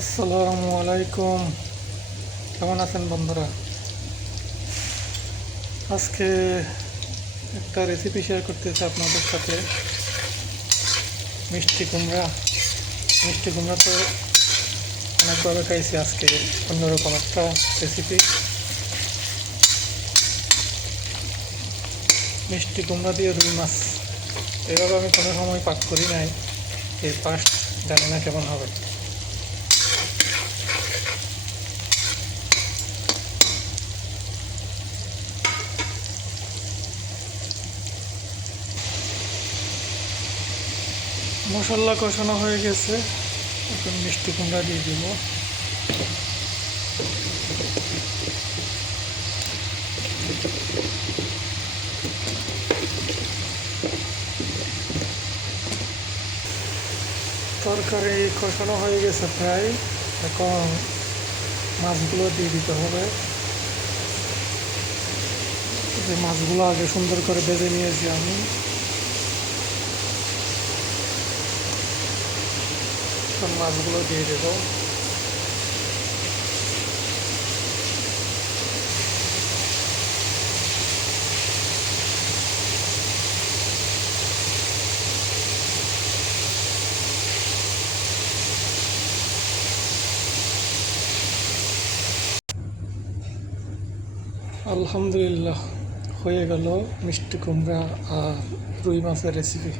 আসসালামু আলাইকুম। কেমন আছেন বন্ধুরা? আজকে একটা রেসিপি শেয়ার করতেছি আপনাদের সাথে। মিষ্টি কুমড়া। মিষ্টি কুমড়া তো অনেকভাবে খাইছি, আজকে অন্যরকম একটা রেসিপি। মিষ্টি কুমড়া দিয়ে রুই মাছ এভাবে আমি কোনো সময় পাক করি নাই, এই ফার্স্ট। জানি না কেমন হবে। মশলা কষানো হয়ে গেছে, এখন মিষ্টি কুমড়া দিয়ে দিব। তরকারি কষানো হয়ে গেছে প্রায়, এখন মাছগুলো দিয়ে দিতে হবে। যে মাছগুলো আগে সুন্দর করে ভেজে নিয়েছি আমি, এখন মাছগুলো দিয়ে দেব। আলহামদুলিল্লাহ, হয়ে গেল মিষ্টি কুমড়া আর রুই মাছের রেসিপি।